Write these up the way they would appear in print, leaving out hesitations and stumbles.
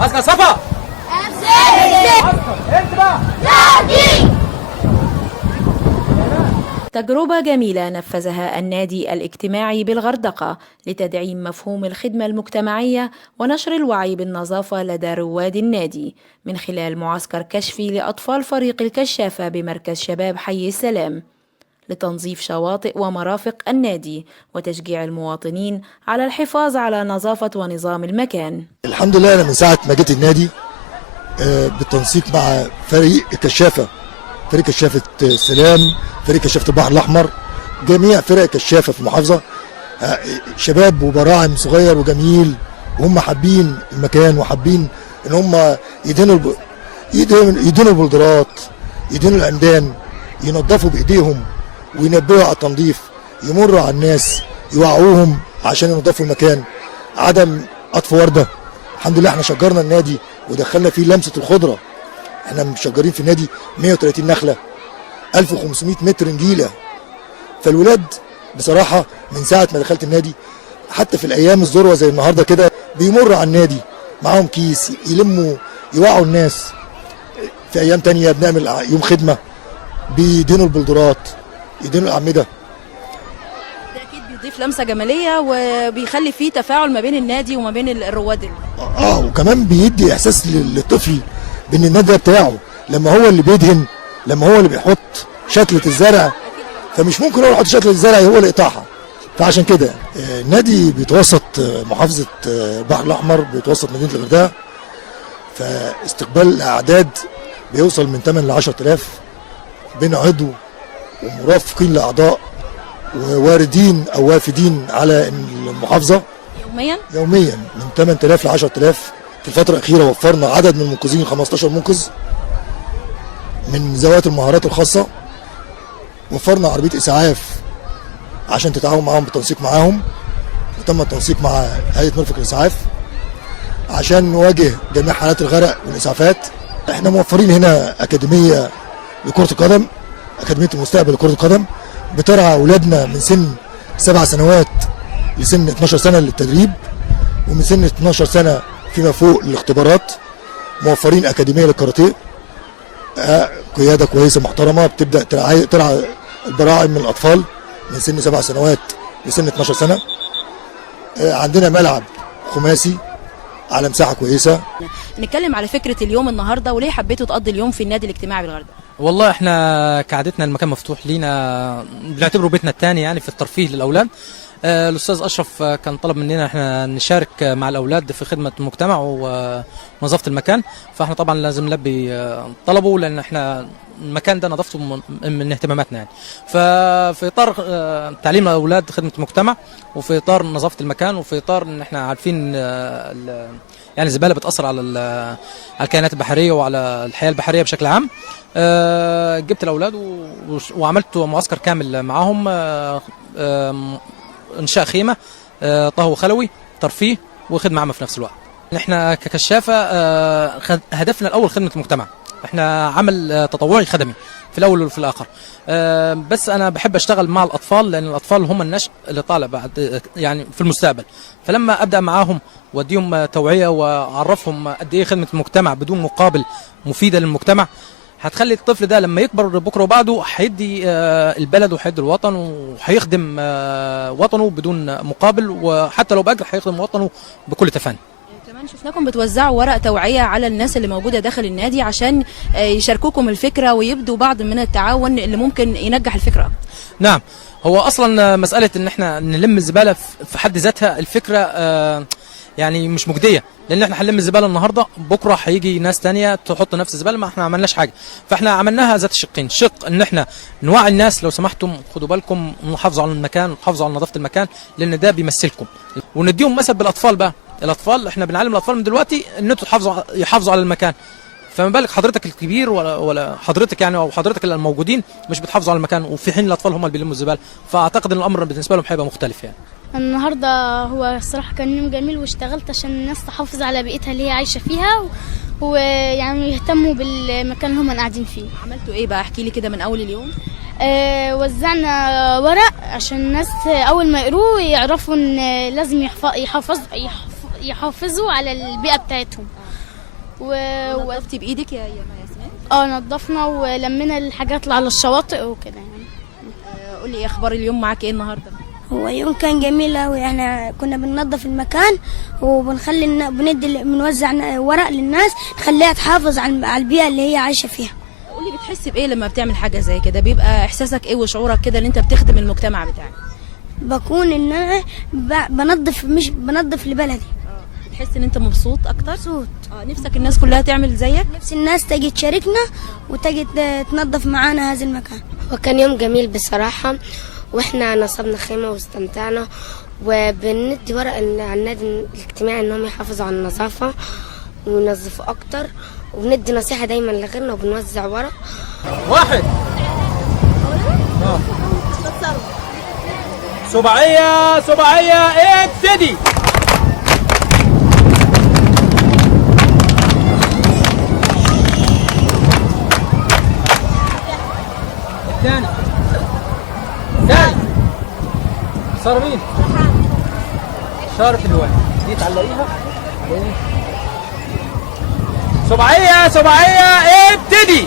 اسكا صفا تجربة جميلة نفذها النادي الاجتماعي بالغردقة لتدعيم مفهوم الخدمة المجتمعية ونشر الوعي بالنظافة لدى رواد النادي من خلال معسكر كشفي لأطفال فريق الكشافة بمركز شباب حي السلام لتنظيف شواطئ ومرافق النادي وتشجيع المواطنين على الحفاظ على نظافة ونظام المكان. الحمد لله أنا من ساعة ما جيت النادي بالتنسيق مع فريق الكشافة، فريق كشافة السلام، فريق كشافة البحر الأحمر، جميع فرق كشافة في المحافظة، شباب وبراعم صغير وجميل، وهم حابين المكان وحابين ان هم يدينوا البلدرات، يدينوا العمدان، ينظفوا بايديهم وينبهوا على التنظيف، يمروا على الناس يوعوهم عشان ينظفوا المكان. عدم قطف ورده، الحمد لله احنا شجرنا النادي ودخلنا فيه لمسه الخضره. احنا مشجرين في النادي 130 نخله، 1500 متر نجيله. فالولاد بصراحه من ساعه ما دخلت النادي حتى في الايام الذروه زي النهارده كده بيمروا على النادي معاهم كيس يلموا يوعوا الناس. في ايام تانية بنعمل يوم خدمه بيدينوا البلدرات، يدينوا الاعمده. ده اكيد بيضيف لمسه جماليه وبيخلي فيه تفاعل ما بين النادي وما بين الرواد. وكمان بيدي احساس للطفل بان النادي ده بتاعه، لما هو اللي بيدهن، لما هو اللي بيحط شتله الزرع، فمش ممكن هو يحط شتله الزرع هو اللي يقطعها. فعشان كده النادي بيتوسط محافظه البحر الاحمر، بيتوسط مدينه الغردقه، فاستقبال الاعداد بيوصل من 8 ل 10,000 بين عضو ومرافقين لاعضاء وواردين او وافدين على المحافظه يوميا من 8,000 ل 10,000. في الفتره الاخيره وفرنا عدد من المنقذين 15 منقذ من ذوات المهارات الخاصه، وفرنا عربيه اسعاف عشان تتعاون معاهم بالتنسيق معاهم، وتم التنسيق مع هيئه مرفق الاسعاف عشان نواجه جميع حالات الغرق والاسعافات. احنا موفرين هنا اكاديميه لكره القدم، اكاديميه المستقبل لكره القدم، بترعى اولادنا من سن 7 سنوات لسن 12 سنه للتدريب، ومن سن 12 سنه فيما فوق للاختبارات. موفرين اكاديميه للكاراتيه، قياده كويسه محترمه بتبدا ترعى البراعم من الاطفال من سن 7 سنوات لسن 12 سنه. عندنا ملعب خماسي على مساحه كويسه. نتكلم على فكره اليوم النهارده، وليه حبيتوا تقضي اليوم في النادي الاجتماعي بالغردقه؟ والله احنا كعادتنا المكان مفتوح لينا، بنعتبره بيتنا الثاني يعني في الترفيه للاولاد. الاستاذ اشرف كان طلب مننا احنا نشارك مع الاولاد في خدمه المجتمع ونظافه المكان، فاحنا طبعا لازم نلبي طلبه لان احنا المكان ده نظافته من اهتماماتنا يعني. ففي اطار تعليم الاولاد خدمه المجتمع، وفي اطار نظافه المكان، وفي اطار ان احنا عارفين يعني الزباله بتاثر على الكائنات البحريه وعلى الحياه البحريه بشكل عام. جبت الاولاد وعملت معسكر كامل معاهم، انشاء خيمه، طهو خلوي، ترفيه وخدمه عامه في نفس الوقت. احنا ككشافه هدفنا الاول خدمه المجتمع، احنا عمل تطوعي خدمي في الاول وفي الاخر. بس انا بحب اشتغل مع الاطفال لان الاطفال هم النشء اللي طالع بعد يعني في المستقبل. فلما ابدا معاهم واديهم توعيه واعرفهم قد ايه خدمه المجتمع بدون مقابل مفيده للمجتمع، هتخلي الطفل ده لما يكبر بكره وبعده هيدي البلد وهيدي الوطن وهيخدم وطنه بدون مقابل، وحتى لو باجر هيخدم وطنه بكل تفاني. كمان شفناكم بتوزعوا ورق توعية على الناس اللي موجودة داخل النادي عشان يشاركوكم الفكرة ويبدوا بعض من التعاون اللي ممكن ينجح الفكرة. نعم، هو اصلا مسألة ان احنا نلم الزبالة في حد ذاتها الفكرة يعني مش مجدية، لان احنا هنلم الزبالة النهاردة بكرة هيجي ناس تانية تحط نفس الزبالة، ما احنا عملناش حاجة. فاحنا عملناها ذات الشقين، شق ان احنا نوعي الناس لو سمحتم خدوا بالكم نحافظوا على المكان ونحافظوا على نظافة المكان لان ده بيمثلكم، ونديهم مثل بالاطفال بقى. الاطفال احنا بنعلم الاطفال من دلوقتي ان انتوا يحافظوا على المكان، فما بالك حضرتك الكبير ولا حضرتك يعني او حضرتك اللي الموجودين مش بتحافظوا على المكان، وفي حين الاطفال هم اللي بيلموا الزباله. فاعتقد ان الامر بالنسبه لهم هيبقى مختلف يعني. النهارده هو الصراحه كان يوم جميل، واشتغلت عشان الناس تحافظ على بيئتها اللي هي عايشه فيها، ويعني يهتموا بالمكان اللي هم قاعدين فيه. عملتوا ايه بقى؟ احكي لي كده من اول اليوم. وزعنا ورق عشان الناس اول ما يقروه يعرفوا ان لازم يحافظوا على البيئه بتاعتهم. نظفتي بايدك يا ياسمين؟ نظفنا ولمينا الحاجات اللي على الشواطئ وكده يعني. قولي ايه اخبار اليوم معاك ايه النهارده؟ هو يوم كان جميل أوي. احنا كنا بننظف المكان وبنخلي بنوزع ورق للناس نخليها تحافظ على البيئة اللي هي عايشة فيها. قولي بتحسي بايه لما بتعمل حاجه زي كده؟ بيبقى احساسك ايه وشعورك كده ان انت بتخدم المجتمع بتاعك؟ بكون ان انا بنظف، مش بنظف لبلدي. بتحس ان انت مبسوط اكتر؟ مبسوط. نفسك الناس كلها تعمل زيك؟ نفس الناس تجي تشاركنا وتجي تنظف معانا هذا المكان. وكان يوم جميل بصراحة، واحنا نصبنا خيمة واستمتعنا، وبندي ورق على النادي الاجتماعي انهم يحافظوا على النظافة وينظفوا اكتر، وبندي نصيحة دايما لغيرنا وبنوزع ورق. واحد سباعية ابتدي. الثاني صار مين؟ شارة الوالد دي تعلقيها عليه. سباعية ابتدي.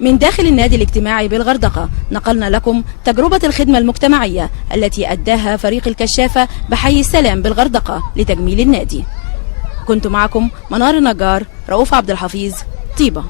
من داخل النادي الاجتماعي بالغردقة نقلنا لكم تجربة الخدمة المجتمعية التي أداها فريق الكشافة بحي السلام بالغردقة لتجميل النادي. كنت معكم منار النجار، رؤوف عبد الحفيظ، طيبة.